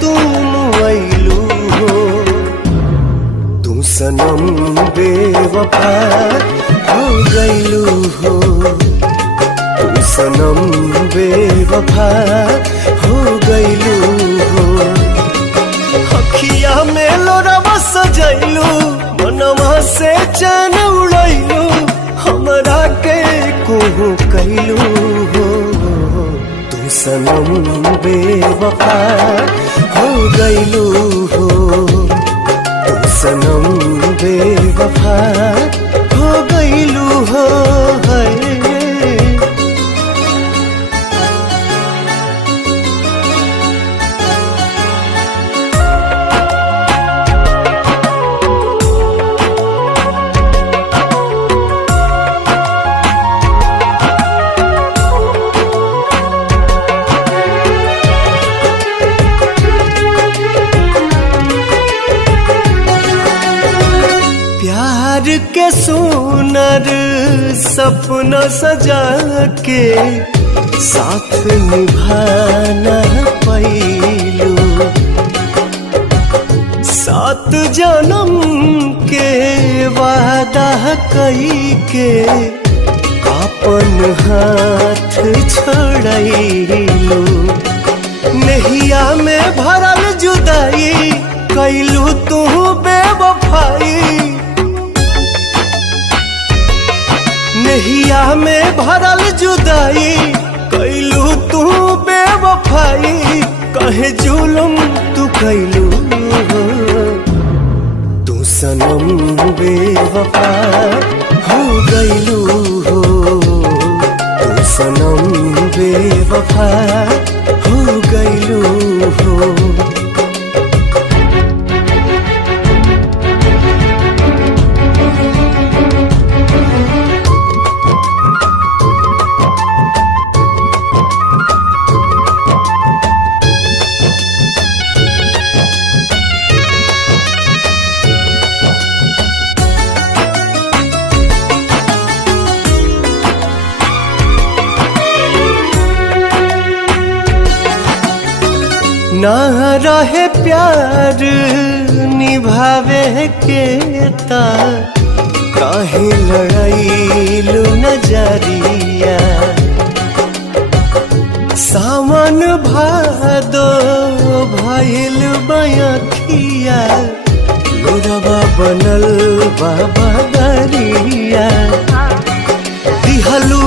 तुम आइलू हो। तू सनम बेवफा हो गइलू हो। तू सनम बेवफा हो गइलू हो। अखिया में लोरवा सजैलू, मनवा से चैन उड़ैलू, हमरा के कोहू कैलू हो। तू सनम बेवफा हो गइलू हो। तू सनम बेवफा हो गइलू हो। प्यार के सुनर सपना सजा के साथ निभाना पैलू। 7 जन्म के वादा कई के अपन हाथ छोड़लू। नहिया में भरल जुदाई कैलू तू बेवफाई। नहिया में भरल जुदाई कैलू तू बेवफाई। कहे जुलुम तू कैलू हो। तू सनम बेवफा हो गइलू हो। तू सनम बेवफा हो गइलू हो। ना रहे प्यार निभावे के ता काहे लड़ाईलू नजरिया। सावन भादो भइल बयखिया, लोरवा बनल बाबा दरिया। दिहलू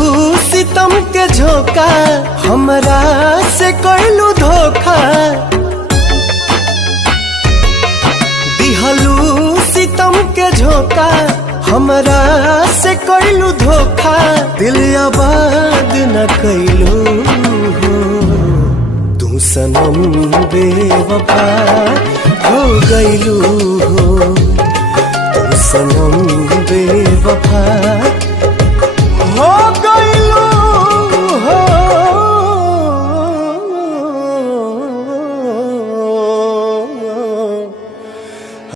सितम के झोंका, हमरा से कैलू धोखा। दिहलू सितम के झोंका, हमरा से कैलू धोखा। दिल आबाद न कैलू हो। तू सनम बेवफा हो गइलू हो। तू सनम बेवफा